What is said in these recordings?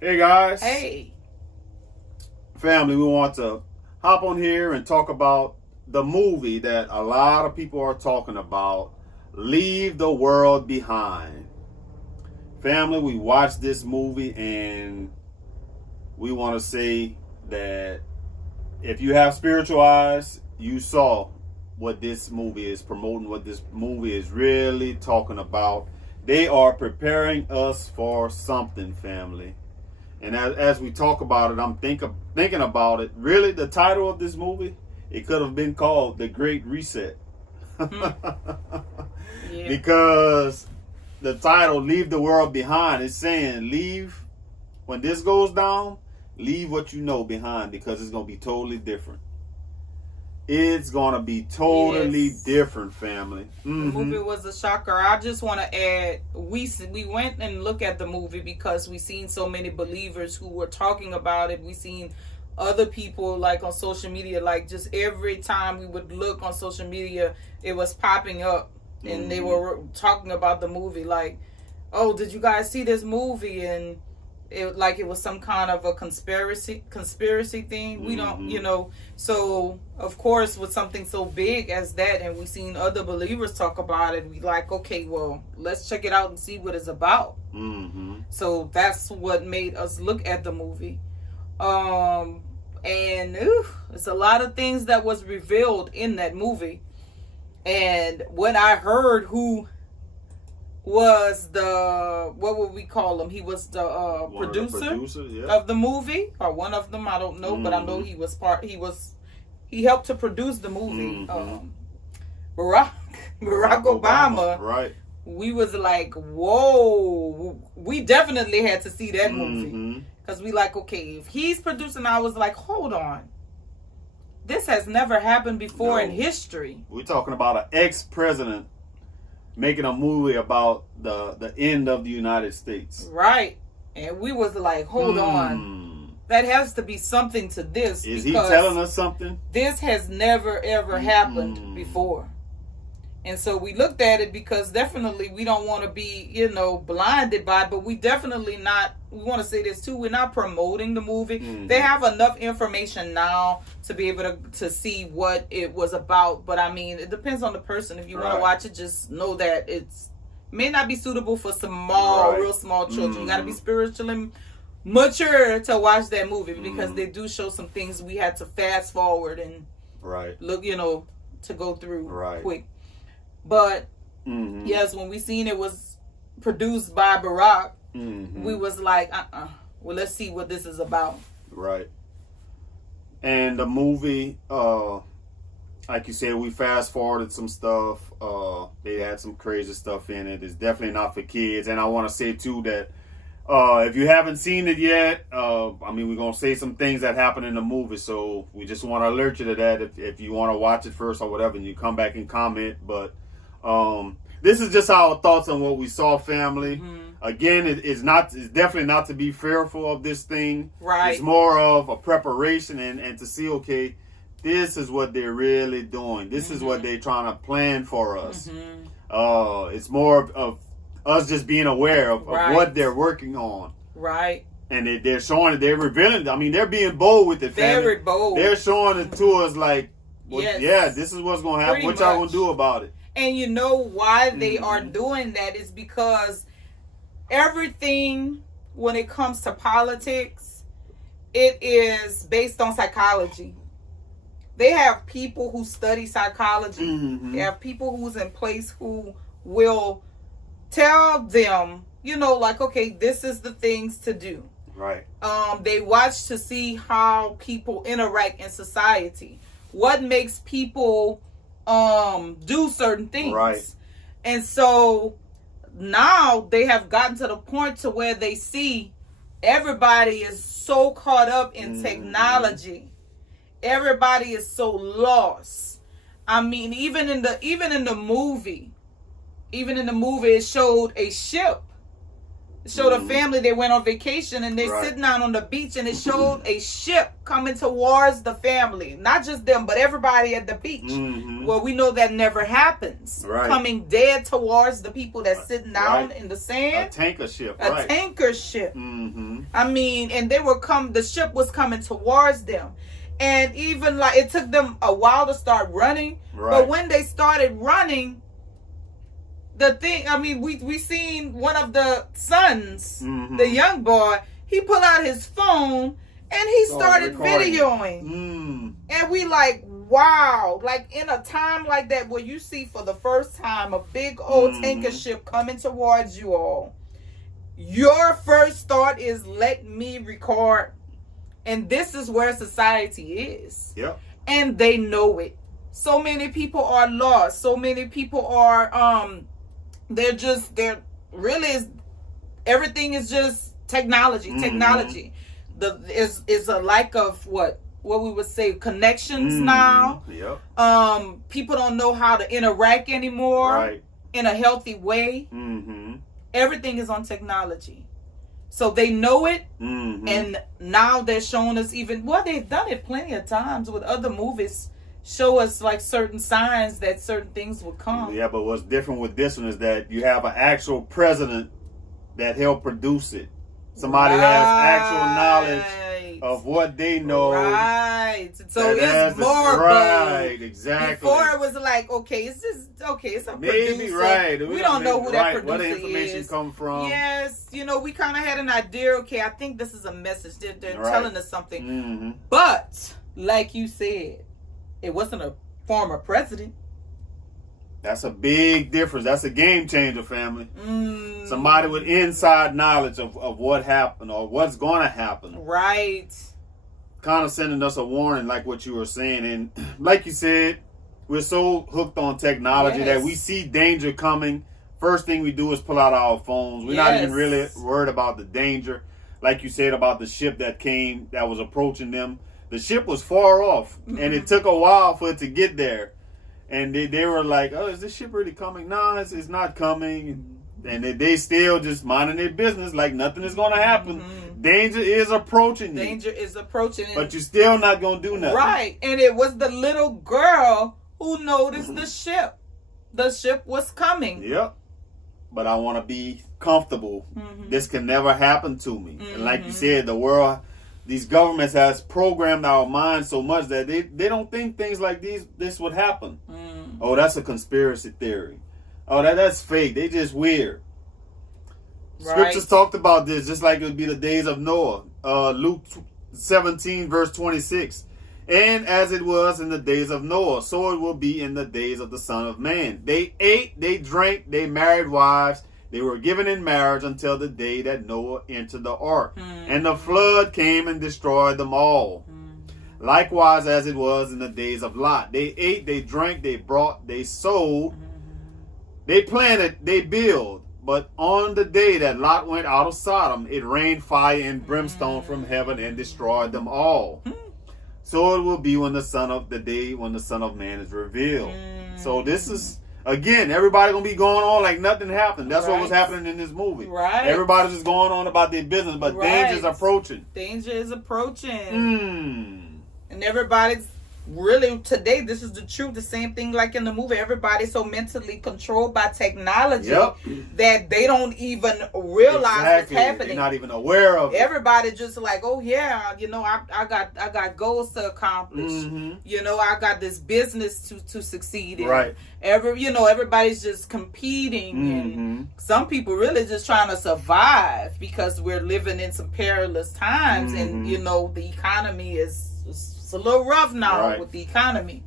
Hey guys. Hey. Family, we want to hop on here and talk about the movie that a lot of people are talking about, Leave the World Behind. Family, we watched this movie and we want to say that if you have spiritual eyes, you saw what this movie is promoting, what this movie is really talking about. They are preparing us for something, family. And as we talk about it, I'm thinking about it. Really, the title of this movie, it could have been called The Great Reset. Yeah. Because the title, Leave the World Behind, is saying, leave, when this goes down, leave what you know behind because it's going to be totally different. It's going to be totally different, family. The movie was a shocker. I just want to add, we went and looked at the movie because we seen so many believers who were talking about it. We seen other people like on social media, like just every time we would look on social media, it was popping up and they were talking about the movie like, oh, did you guys see this movie? And it like it was some kind of a conspiracy thing. We don't, so of course with something so big as that, and we seen other believers talk about it, we like, okay, well, let's check it out and see what it's about. So that's what made us look at the movie. And it's a lot of things that was revealed in that movie. And when I heard who was the, what would we call him? He was the producer of the movie, or one of them. I don't know, but I know he was he helped to produce the movie. Barack Obama. Right. We was like, whoa, we definitely had to see that movie because we like, okay, if he's producing, I was like, hold on, this has never happened before in history. We're talking about an ex-president making a movie about the end of the United States. Right. And we was like, hold on. That has to be something to this. Is he telling us something? This has never, ever happened before. And so we looked at it because definitely we don't want to be, blinded by it. But we definitely not, we want to say this too, we're not promoting the movie. They have enough information now to be able to see what it was about. But I mean, it depends on the person. If you want to watch it, just know that it's may not be suitable for real small children. You got to be spiritually mature to watch that movie because they do show some things we had to fast forward and look, to go through quick. But yes, when we seen it was produced by Barack, we was like, well, let's see what this is about. Right. And the movie, like you said, we fast forwarded some stuff. They had some crazy stuff in it. It's definitely not for kids. And I want to say too that if you haven't seen it yet, we're going to say some things that happen in the movie. So we just want to alert you to that if you want to watch it first or whatever, and you come back and comment. But this is just our thoughts on what we saw, family. Again, it's definitely not to be fearful of this thing. Right. It's more of a preparation and to see, okay, this is what they're really doing. This is what they're trying to plan for us. It's more of us just being aware of what they're working on. Right. And they're showing it, they're revealing it. I mean, they're being bold with it, family. Very bold. They're showing it to us like, yeah, this is what's going to happen. What y'all going to do about it? And you know why they are doing that is because everything, when it comes to politics, it is based on psychology. They have people who study psychology. They have people who's in place who will tell them, like, okay, this is the things to do. Right. They watch to see how people interact in society. What makes people do certain things. Right. And so now they have gotten to the point to where they see everybody is so caught up in technology. Everybody is so lost. I mean, even in the movie, it showed a ship. showed a family, they went on vacation and they're sitting out on the beach, and it showed a ship coming towards the family. Not just them, but everybody at the beach. Well, we know that never happens. Coming dead towards the people that's sitting down in the sand. A tanker ship. A tanker ship. I mean, and the ship was coming towards them. And even like it took them a while to start running. But when they started running, the thing, I mean, we seen one of the sons, the young boy, he pulled out his phone and he started videoing. And we like, wow, like in a time like that where you see for the first time a big old tanker ship coming towards you all, your first thought is, let me record. And this is where society is. And they know it. So many people are lost. So many people are everything is just technology. Is a lack of what we would say connections now. People don't know how to interact anymore in a healthy way. Everything is on technology. So they know it, and now they're showing us they've done it plenty of times with other movies. Show us like certain signs that certain things will come. Yeah, but what's different with this one is that you have an actual president that helped produce it. Somebody has actual knowledge of what they know. So it's more exactly. Before it was like, it's a producer. We don't know who that producer where the information is. come from. Yes, we kind of had an idea. I think this is a message. They're telling us something. But like you said, it wasn't a former president. That's a big difference. That's a game changer, family. Somebody with inside knowledge of what happened or what's going to happen. Kind of sending us a warning like what you were saying. And like you said, we're so hooked on technology that we see danger coming. First thing we do is pull out our phones. We're not even really worried about the danger. Like you said about the ship that was approaching them. The ship was far off, and it took a while for it to get there. And they were like, oh, is this ship really coming? No, it's not coming. And they still just minding their business like nothing is going to happen. Danger is approaching you. But you're still not going to do nothing. And it was the little girl who noticed the ship. The ship was coming. But I want to be comfortable. This can never happen to me. And like you said, the world... These governments has programmed our minds so much that they don't think things like this would happen. Oh, that's a conspiracy theory. Oh, that's fake. They just weird. Scriptures talked about this just like it would be the days of Noah. Luke 17 verse 26. And as it was in the days of Noah, so it will be in the days of the Son of Man. They ate, they drank, they married wives. They were given in marriage until the day that Noah entered the ark. And the flood came and destroyed them all. Likewise as it was in the days of Lot. They ate, they drank, they brought, they sold, they planted, they built. But on the day that Lot went out of Sodom, it rained fire and brimstone from heaven and destroyed them all. So it will be when the Son of Man is revealed. So this is... Again, everybody gonna be going on like nothing happened. That's what was happening in this movie. Everybody's just going on about their business, but danger's approaching. Danger is approaching. And everybody's really, today, this is the truth. The same thing like in the movie. Everybody's so mentally controlled by technology that they don't even realize what's happening. They're not even aware of it. Everybody just like, oh yeah, I got goals to accomplish. I got this business to succeed in. Everybody's just competing, and some people really just trying to survive because we're living in some perilous times, and the economy is it's a little rough now with the economy.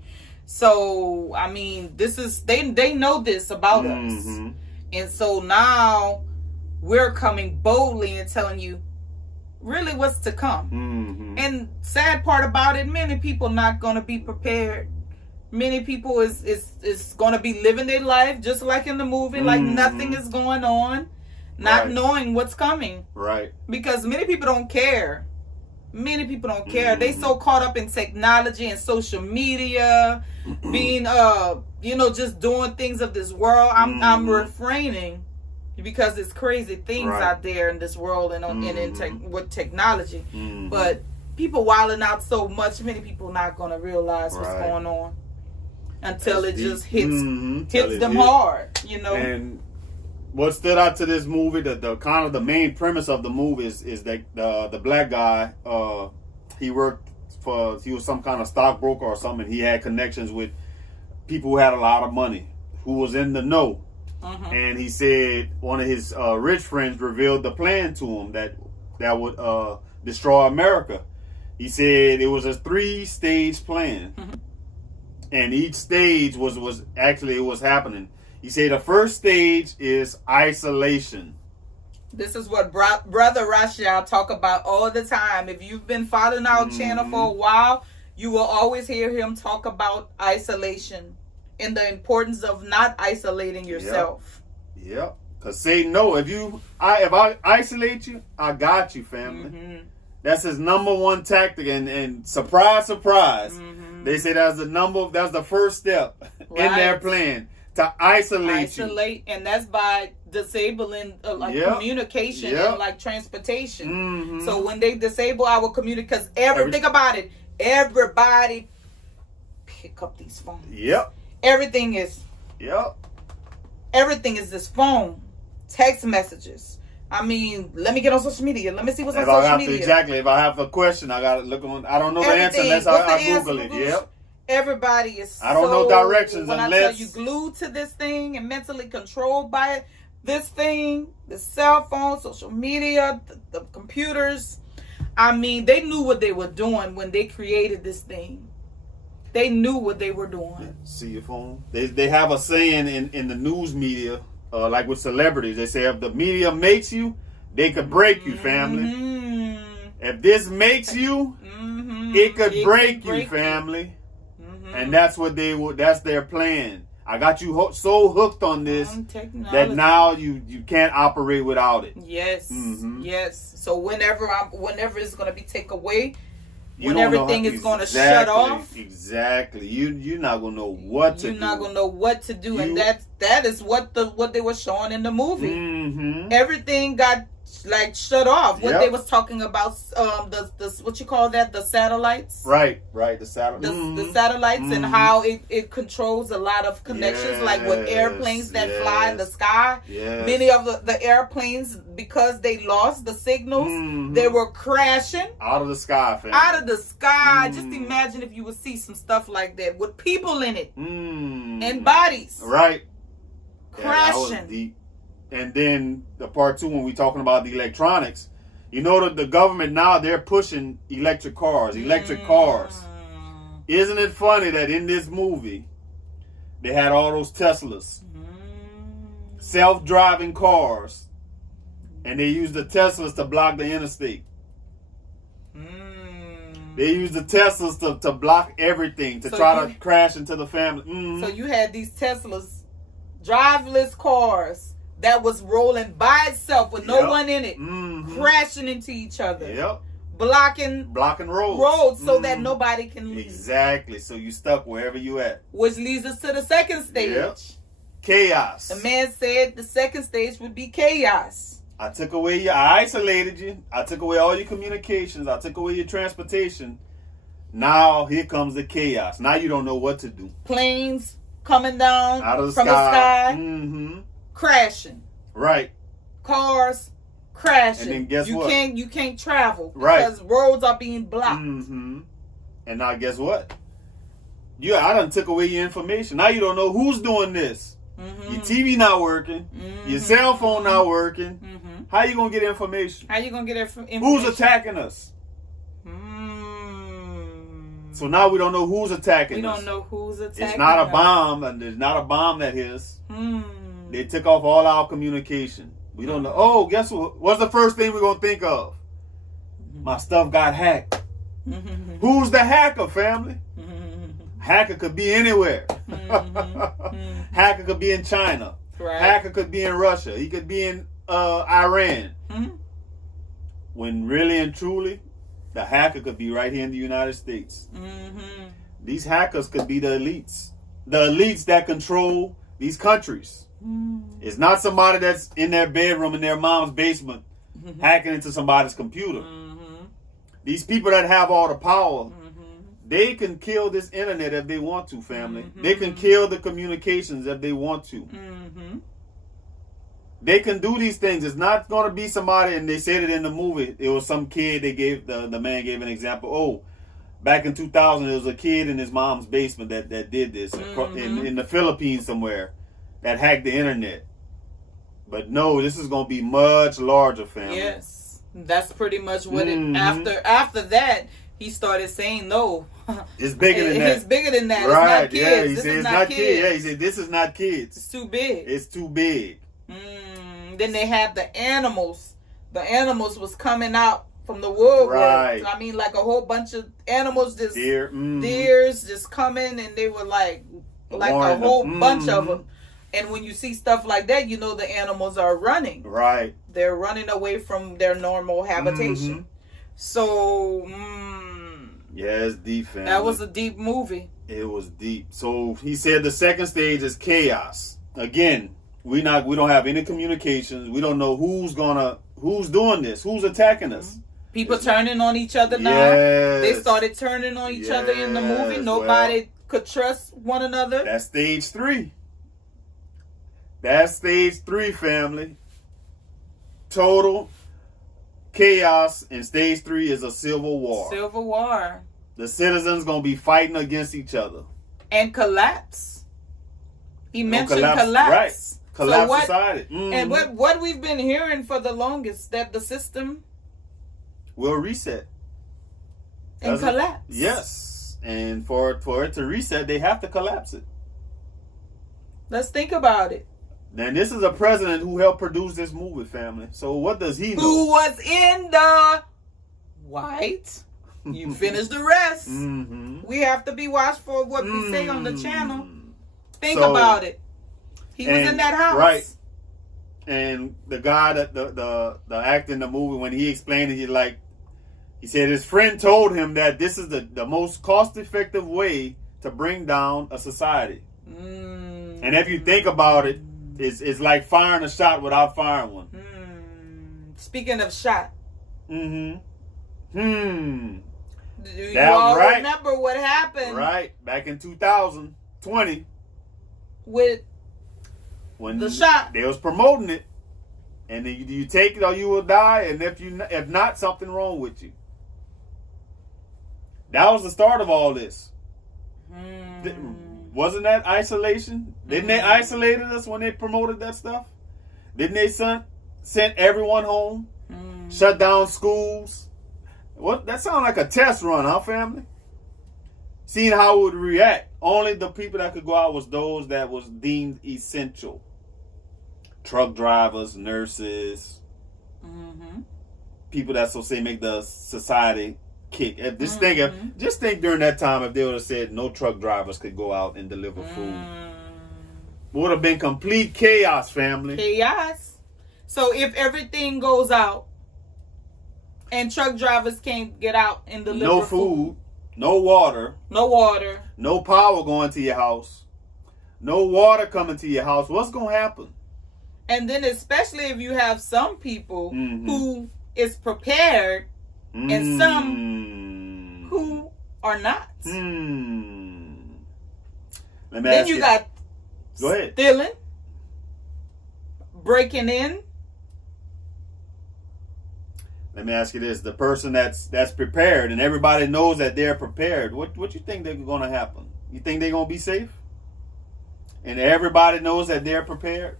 So I mean, this is they know this about us, and so now we're coming boldly and telling you really what's to come. And sad part about it, many people not going to be prepared. Many people is going to be living their life just like in the movie, like nothing is going on, not knowing what's coming. Because many people don't care. Many people don't care. They so caught up in technology and social media, being just doing things of this world. I'm refraining because it's crazy things out there in this world and with technology. But people wilding out so much, many people not going to realize what's going on until it just hits them hard, you know. And what stood out to this movie, the kind of the main premise of the movie is that the black guy, he was some kind of stockbroker or something. He had connections with people who had a lot of money, who was in the know. And he said one of his rich friends revealed the plan to him that would destroy America. He said it was a 3-stage plan. And each stage was actually, it was happening. He said the first stage is isolation. This is what Brother Rashad talk about all the time. If you've been following our channel for a while, you will always hear him talk about isolation and the importance of not isolating yourself. Yep. Because Satan know if I isolate you, I got you, family. That's his number one tactic, and surprise, surprise. They say that's the first step in their plan, to isolate you. And that's by disabling communication and like transportation. So when they disable our communication, because think about it, everybody pick up these phones. Everything is this phone, text messages. I mean, let me get on social media. Let me see what's on social media. Exactly. If I have a question, I gotta look on. I don't know the answer unless I Google it. Everybody is. I don't know directions when unless I tell you glued to this thing and mentally controlled by it. This thing, the cell phone, social media, the computers. I mean, they knew what they were doing when they created this thing. They knew what they were doing. See your phone. They have a saying in the news media. Like with celebrities, they say if the media makes you, they could break you, family. If this makes you, it could break you, family. And that's what that's their plan. I got you so hooked on this that now you can't operate without it. Yes. Yes. So whenever it's going to be taken away, when everything is going to shut off. Exactly. You're not going to know what to do. You're not going to know what to do. And that is what they were showing in the movie. Everything got like shut off. What they was talking about, the what you call that, the satellites. Right. The satellites. The satellites and how it controls a lot of connections, like with airplanes that fly in the sky. Many of the airplanes, because they lost the signals, they were crashing out of the sky, family. Out of the sky. Just imagine if you would see some stuff like that with people in it and bodies. Right. Crashing. That was deep. And then the part 2, when we talking about the electronics, you know that the government now, they're pushing electric cars. Isn't it funny that in this movie, they had all those Teslas, self-driving cars, and they used the Teslas to block the interstate. They used the Teslas to block everything, to try to crash into the family. So you had these Teslas, driverless cars, that was rolling by itself with no one in it, crashing into each other, blocking roads so that nobody can leave. Exactly. So you stuck wherever you at. Which leads us to the second stage. Chaos. The man said the second stage would be chaos. I isolated you. I took away all your communications. I took away your transportation. Now here comes the chaos. Now you don't know what to do. Planes coming down out of the from sky. The sky. Crashing. Right. Cars crashing. And then guess what? You can't travel because roads are being blocked. And now guess what? I done took away your information. Now you don't know who's doing this. Your TV not working. Your cell phone not working. How you gonna get information? How you gonna get information? Who's attacking us? So now we don't know who's attacking us. We don't know who's attacking us. It's not a bomb, and there's not a bomb that hits. They took off all our communication. We don't know. Oh, guess what? What's the first thing we're going to think of? My stuff got hacked. Who's the hacker, family? Hacker could be anywhere. Hacker could be in China. Hacker could be in Russia. He could be in Iran. When really and truly, the hacker could be right here in the United States. These hackers could be the elites. The elites that control these countries. It's not somebody that's in their bedroom in their mom's basement hacking into somebody's computer. These people that have all the power, they can kill this internet if they want to, family. They can kill the communications if they want to. They can do these things. It's not going to be somebody, and they said it in the movie. It was some kid. They gave the man gave an example. Oh, back in 2000, there was a kid in his mom's basement that did this in the Philippines somewhere that hacked the internet. But no, this is going to be much larger, family. Yes, that's pretty much what it. After that, he started saying no. It's bigger than that. It's bigger than that. Right? It's not kids. Yeah, he this said is it's not not kids. kids. Yeah, he said this is not kids. It's too big. It's too big. Then they had the animals. The animals was coming out from the woodwork. Right. I mean, like a whole bunch of animals, just Deers just coming, and they were like a whole bunch of them. And when you see stuff like that, you know the animals are running. Right. They're running away from their normal habitation. So, yeah, it's deep, family. That was a deep movie. It was deep. So he said the second stage is chaos. Again, we don't have any communications. We don't know who's doing this, who's attacking us. People turning on each other now. Yes. They started turning on each other in the movie. Nobody could trust one another. That's stage 3. That's stage 3, family. Total chaos, and stage 3 is a civil war. Civil war. The citizens gonna be fighting against each other. And collapse. He mentioned collapse. Right. Collapse so society. And what we've been hearing for the longest, that the system will reset. And collapse. Yes. And for it to reset, they have to collapse it. Let's think about it. Then this is a president who helped produce this movie, family. So what does he know? Who was in the White? You finish the rest. We have to be watchful of what we say on the channel. Think about it. He was in that house. Right. And the guy that the actor in the movie, when he explained it, he said his friend told him that this is the most cost-effective way to bring down a society. And if you think about it, it's like firing a shot without firing one. Speaking of shot. Do you all remember what happened? Right. Back in 2020. When the shot. They was promoting it. And then you take it or you will die. And if not, something wrong with you. That was the start of all this. Wasn't that isolation? Didn't they isolated us when they promoted that stuff? Didn't they sent everyone home? Shut down schools? What? That sounds like a test run, huh, family? Seeing how it would react. Only the people that could go out was those that was deemed essential. Truck drivers, nurses, people that make the society kick. Just think during that time, if they would have said no truck drivers could go out and deliver food, would have been complete chaos, family. Chaos. So if everything goes out and truck drivers can't get out and deliver no food, no water, no power going to your house, no water coming to your house, what's going to happen? And then especially if you have some people who is prepared and some who are not. Then you got go ahead. Stealing, breaking in. Let me ask you this: the person that's prepared and everybody knows that they're prepared, what you think they're going to happen? You think they're going to be safe? And everybody knows that they're prepared?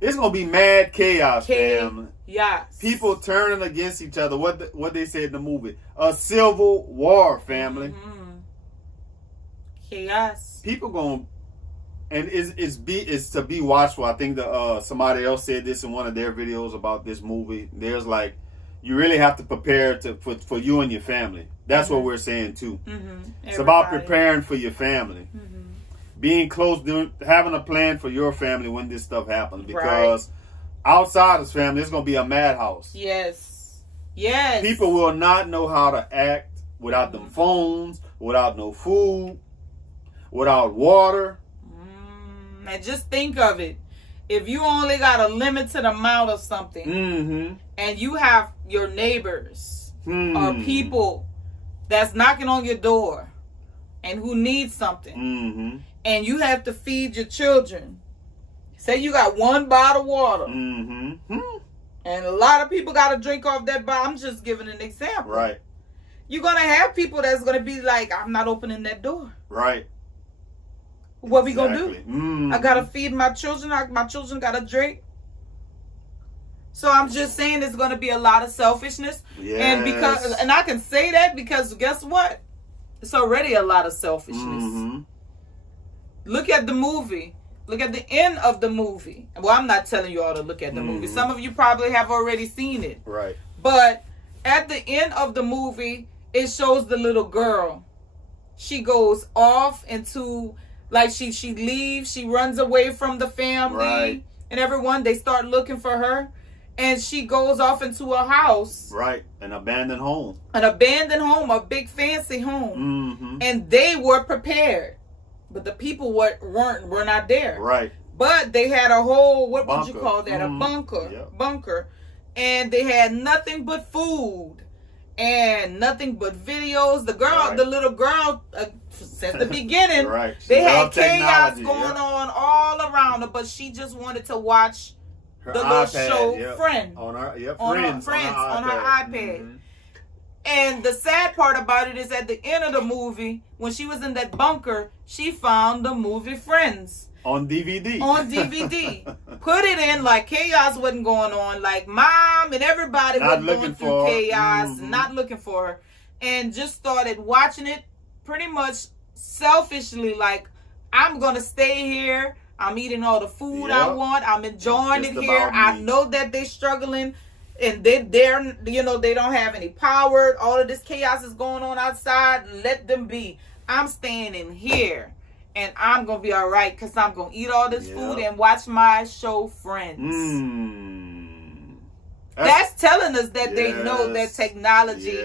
It's going to be mad chaos, family. Yes. People turning against each other. What they said in the movie. A civil war, family. Chaos. People going... And it's to be watchful. I think somebody else said this in one of their videos about this movie. There's you really have to prepare for you and your family. That's what we're saying too. It's about preparing for your family. Being close, having a plan for your family when this stuff happens. Because outside this family, it's going to be a madhouse. Yes. People will not know how to act without them phones, without no food, without water. And just think of it. If you only got a limited amount of something, and you have your neighbors or people that's knocking on your door and who need something, and you have to feed your children. Say you got one bottle of water, and a lot of people got to drink off that bottle. I'm just giving an example. Right. You're going to have people that's going to be like, I'm not opening that door. Right. What we going to do? I got to feed my children. My children got to drink. So I'm just saying there's going to be a lot of selfishness. Yes. And I can say that because guess what? It's already a lot of selfishness. Look at the movie. Look at the end of the movie. Well, I'm not telling you all to look at the movie. Some of you probably have already seen it. Right. But at the end of the movie, it shows the little girl. She goes off into, like, she leaves. She runs away from the family. Right. And everyone, they start looking for her. And she goes off into a house. Right. An abandoned home. An abandoned home. A big fancy home. And they were prepared. But the people were not there. Right. But they had a whole, what bunker. would you call that? A bunker. Yep. Bunker. And they had nothing but food. And nothing but videos. The girl, the little girl, since the beginning, they had chaos going on all around her. But she just wanted to watch her the little show Friend. On her, Friends on her iPad. And the sad part about it is at the end of the movie, when she was in that bunker, she found the movie Friends. On DVD. On DVD. Put it in like chaos wasn't going on. Like mom and everybody was going through chaos, not looking for her. And just started watching it pretty much selfishly. Like, I'm going to stay here. I'm eating all the food I want. I'm enjoying it here. I know that they're struggling. And they're, you know, they don't have any power. All of this chaos is going on outside. Let them be. I'm staying in here. And I'm going to be all right because I'm going to eat all this food and watch my show Friends. That's telling us that they know that technology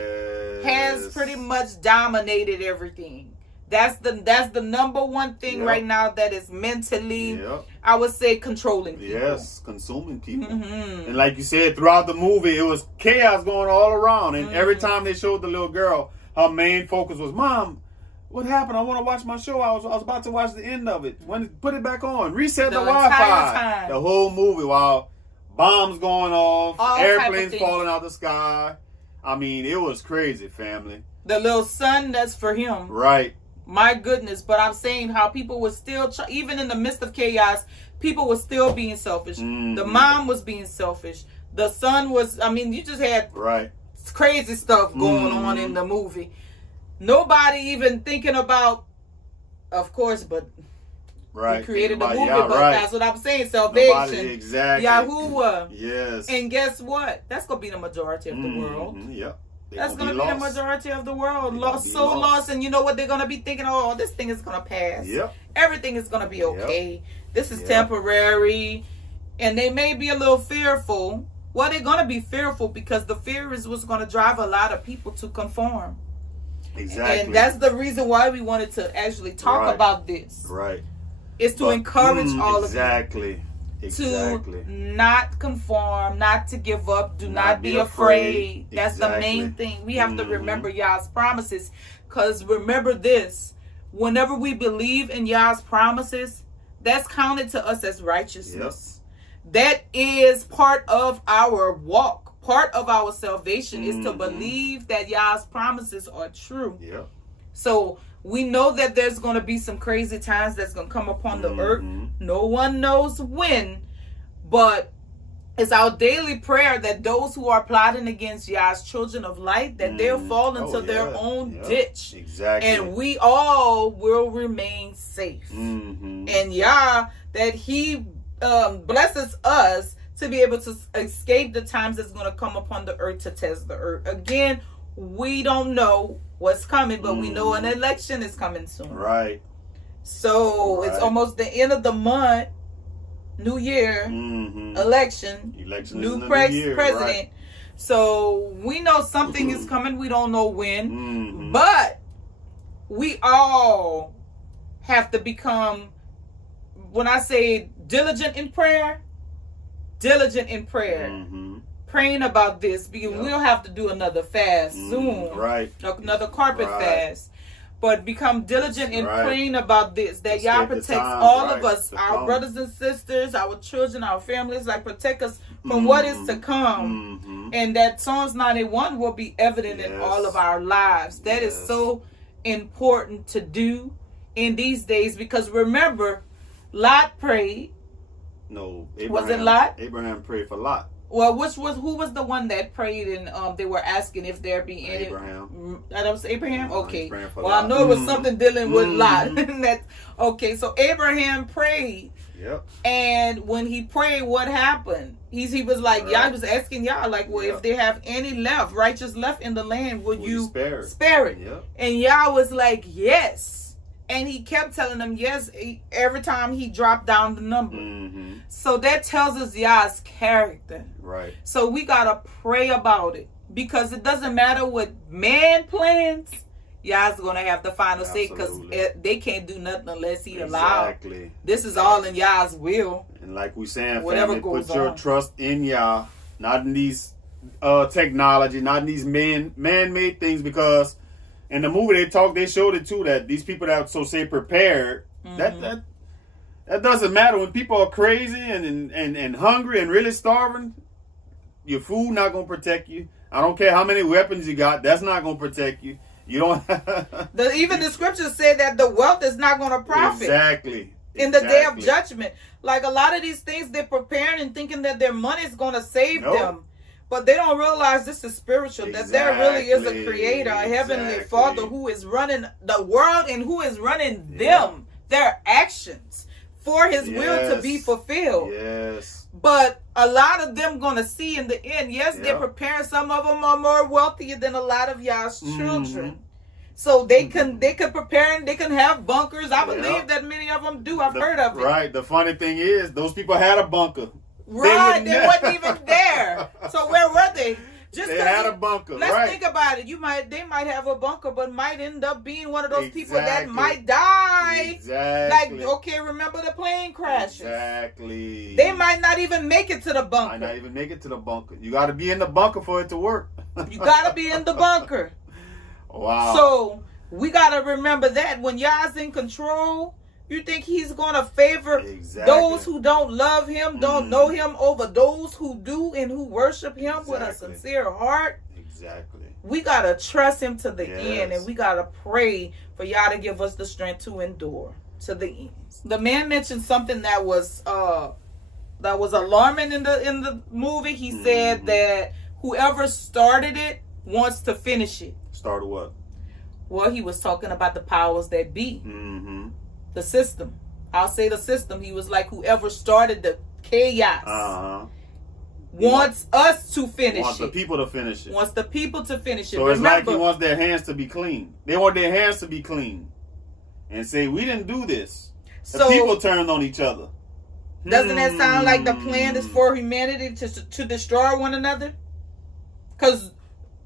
has pretty much dominated everything. That's the number one thing right now that is mentally, I would say, controlling people. Yes, consuming people. And like you said, throughout the movie, it was chaos going all around. And every time they showed the little girl, her main focus was, Mom, what happened? I want to watch my show. I was about to watch the end of it. Put it back on. Reset the Wi-Fi. The whole movie while bombs going off, airplanes falling out the sky. I mean, it was crazy, family. The little son, that's for him. Right. My goodness, but I'm saying how people were still, even in the midst of chaos, people were still being selfish. The mom was being selfish. The son was, I mean, you just had crazy stuff going on in the movie. Nobody even thinking about, of course, but we created the movie, but that's what I'm saying, salvation. Yahuwah. Yes. And guess what? That's going to be the majority of the world. Yep. That's going to be the majority of the world. Lost. And you know what they're going to be thinking? Oh, this thing is going to pass. Yep. Everything is going to be okay. This is temporary. And they may be a little fearful. Well, they're going to be fearful because the fear is what's going to drive a lot of people to conform. Exactly. And that's the reason why we wanted to actually talk about this. Right. It's to encourage all of you. Exactly. To not conform, not to give up, do not be afraid. That's the main thing. We have to remember Yah's promises. Because remember this, whenever we believe in Yah's promises, that's counted to us as righteousness. That is part of our walk. Part of our salvation is to believe that Yah's promises are true. So we know that there's going to be some crazy times that's going to come upon the earth. No one knows when, but it's our daily prayer that those who are plotting against Yah's children of light, that they'll fall into their own ditch. Exactly. And we all will remain safe. And Yah, that he blesses us to be able to escape the times that's going to come upon the earth to test the earth. Again, we don't know what's coming, but we know an election is coming soon. Right. So it's almost the end of the month. New year, election, new president. So we know something is coming. We don't know when, but we all have to become when I say diligent in prayer, praying about this, because we'll have to do another fast soon, right? Another carpet fast. But become diligent in praying about this, that Yah protects all of us, our brothers and sisters, our children, our families, like protect us from what is to come. And that Psalms 91 will be evident in all of our lives. That is so important to do in these days, because remember, Lot prayed. No, was it Lot? Abraham prayed for Lot. Well, who was the one that prayed and they were asking if there be any? Abraham. That was Abraham? Okay. Well, I know it was something dealing with Lot. Okay, so Abraham prayed. Yep. And when he prayed, what happened? He was like, Yah was asking Yah, like, well, if they have any righteous left in the land, would you spare it? Yep. And Yah was like, yes. And he kept telling them yes every time he dropped down the number. So that tells us Yah's character. Right. So we got to pray about it, because it doesn't matter what man plans. Yah's going to have the final say, because they can't do nothing unless he allows. Exactly. This is all in Yah's will. And like we saying, whatever family, goes put your trust in Yah, not in these technology, not in these man-made things, because in the movie they showed it too, that these people that say prepared, that doesn't matter when people are crazy and hungry and really starving. Your food not gonna protect you. I don't care how many weapons you got, that's not gonna protect you. You don't even the scriptures say that the wealth is not gonna profit. Exactly. In the day of judgment. Like a lot of these things they're preparing and thinking that their money is gonna save them. But they don't realize this is spiritual, that there really is a creator, a heavenly father who is running the world and who is running them, their actions, for his will to be fulfilled. Yes. But a lot of them going to see in the end, they're preparing. Some of them are more wealthy than a lot of Yah's children. So they can prepare and they can have bunkers. I believe that many of them do. I've heard of it. Right. The funny thing is, those people had a bunker. Right, they wasn't even there. So where were they? They had a bunker. Let's think about it. They might have a bunker, but might end up being one of those people that might die. Exactly. Like, okay, remember the plane crashes? Exactly. They might not even make it to the bunker. Might not even make it to the bunker. You got to be in the bunker for it to work. You got to be in the bunker. Wow. So we got to remember that when Yah's in control. You think he's going to favor those who don't love him, don't know him, over those who do and who worship him with a sincere heart? Exactly. We got to trust him to the end, and we got to pray for Yah to give us the strength to endure to the end. The man mentioned something that was alarming in the movie. He said that whoever started it wants to finish it. Started what? Well, he was talking about the powers that be. The system. I'll say the system. He was like, whoever started the chaos wants us to finish it. Wants the people to finish it. Wants the people to finish it. So it's like he wants their hands to be clean. They want their hands to be clean. And say, we didn't do this. The people turned on each other. Doesn't that sound like the plan is for humanity to destroy one another? Because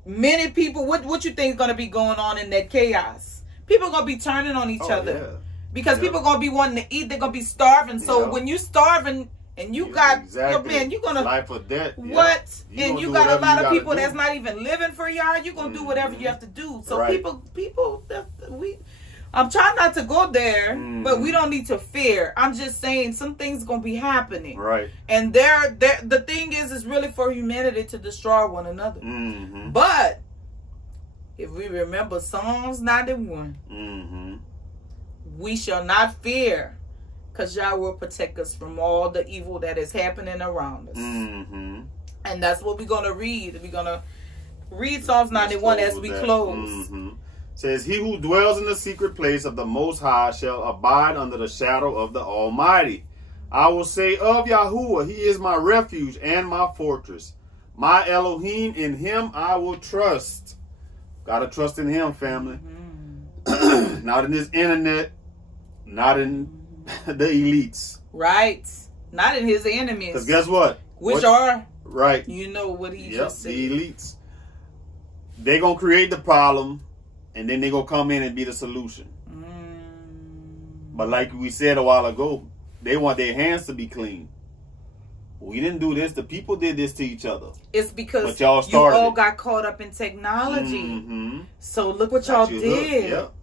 many people, what you think is going to be going on in that chaos? People are going to be turning on each other. Yeah. Because people are going to be wanting to eat. They're going to be starving. So when you're starving and you got, man, you're going to... Life or death. What? And you got a lot of people that's not even living for y'all. You're going to do whatever you have to do. So people, I'm trying not to go there, but we don't need to fear. I'm just saying some things going to be happening. Right. And the thing is really for humanity to destroy one another. But if we remember Psalms 91, we shall not fear, because Yah will protect us from all the evil that is happening around us. And that's what we're going to read. We're going to read Psalms 91 as we close. Says, he who dwells in the secret place of the Most High shall abide under the shadow of the Almighty. I will say of Yahuwah, he is my refuge and my fortress. My Elohim, in him I will trust. Gotta trust in him, family. Not in this internet. Not in the elites. Right. Not in his enemies. Because guess what? Which are, right. You know what he just said. The elites. They're going to create the problem, and then they're going to come in and be the solution. But like we said a while ago, they want their hands to be clean. We didn't do this. The people did this to each other. It's because but y'all you all got caught up in technology. Mm-hmm. So look what y'all did. Yep.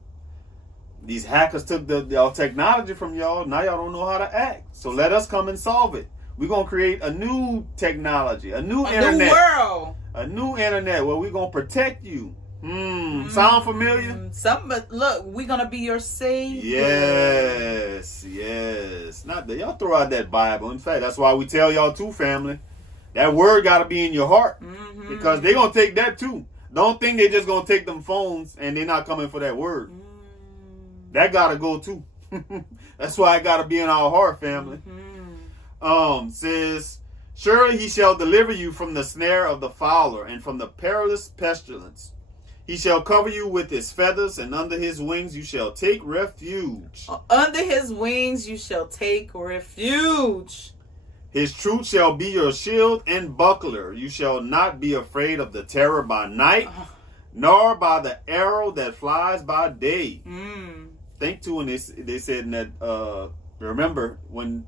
These hackers took the technology from y'all. Now y'all don't know how to act. So let us come and solve it. We're going to create a new technology, a new internet. New world. A new internet where we're going to protect you. Sound familiar? Look, we're going to be your savior. Yes. Not that y'all throw out that Bible. In fact, that's why we tell y'all too, family. That word got to be in your heart. Because they're going to take that too. Don't think they're just going to take them phones and they're not coming for that word. That got to go too. That's why it got to be in our heart, family. Says, surely he shall deliver you from the snare of the fowler and from the perilous pestilence. He shall cover you with his feathers, and under his wings you shall take refuge. Under his wings you shall take refuge. His truth shall be your shield and buckler. You shall not be afraid of the terror by night, nor by the arrow that flies by day. Think too when they said in that, remember when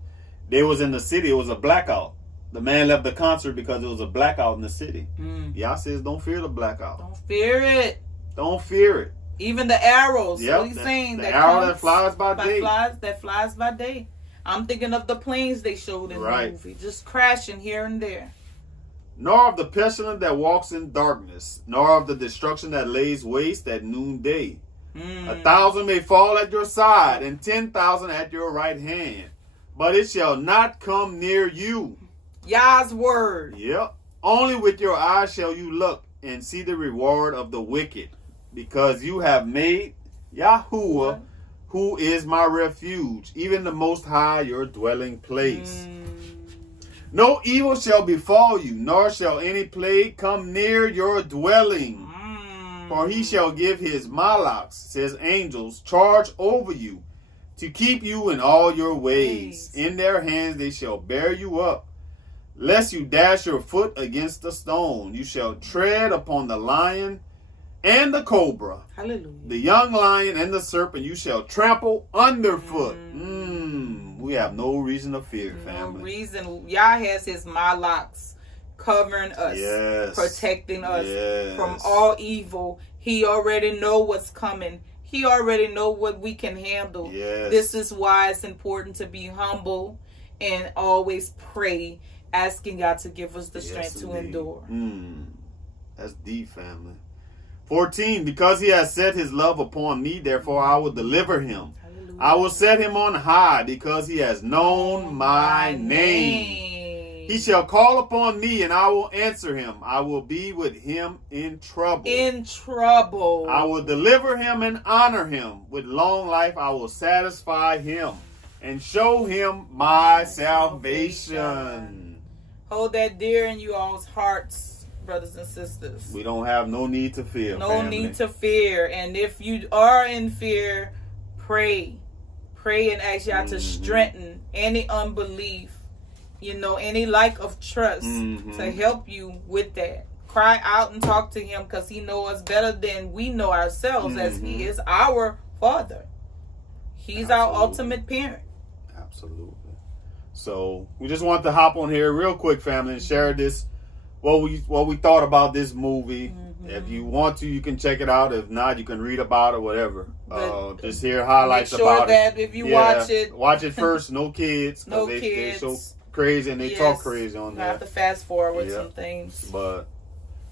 they was in the city, it was a blackout. The man left the concert because it was a blackout in the city. Yah says, don't fear the blackout. Don't fear it. Don't fear it. Even the arrows. Yep, What he's saying? The arrow that flies by day. That flies by day. I'm thinking of the planes they showed in the movie. Just crashing here and there. Nor of the pestilence that walks in darkness, nor of the destruction that lays waste at noonday. 1,000 may fall at your side, and 10,000 at your right hand, but it shall not come near you. Yah's word. Yep. Only with your eyes shall you look and see the reward of the wicked, because you have made Yahuwah, who is my refuge, even the Most High, your dwelling place. No evil shall befall you, nor shall any plague come near your dwelling. For he shall give his malaks, his angels, charge over you, to keep you in all your ways. In their hands they shall bear you up, lest you dash your foot against a stone. You shall tread upon the lion and the cobra. Hallelujah. The young lion and the serpent you shall trample underfoot. We have no reason to fear, family. No reason. Yah has his malaks covering us, protecting us from all evil. He already know what's coming. He already know what we can handle. This is why it's important to be humble and always pray, asking God to give us the strength to endure. That's deep, family. 14, because he has set his love upon me, therefore I will deliver him. Hallelujah. I will set him on high, because he has known my name. He shall call upon me, and I will answer him. I will be with him in trouble. In trouble. I will deliver him and honor him. With long life I will satisfy him and show him my salvation. Hold that dear in you all's hearts, brothers and sisters. We don't have no need to fear. No need to fear. And if you are in fear, pray. Pray and ask Yah to strengthen any unbelief, any lack of trust, to help you with that. Cry out and talk to him, because he knows us better than we know ourselves, as he is our Father. He's our ultimate parent. Absolutely. So we just want to hop on here real quick, family, and share this, what we thought about this movie. If you want to, you can check it out. If not, you can read about it, whatever. Just hear highlights about it. Make sure that if you watch it first. No kids. No kids. They so crazy and they talk crazy on there. I have to fast forward some things. But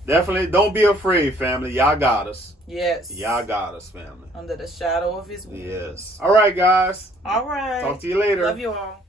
definitely don't be afraid, family. Y'all got us. Yes. Y'all got us, family. Under the shadow of his wings. Yes. All right, guys. All right. Talk to you later. Love you all.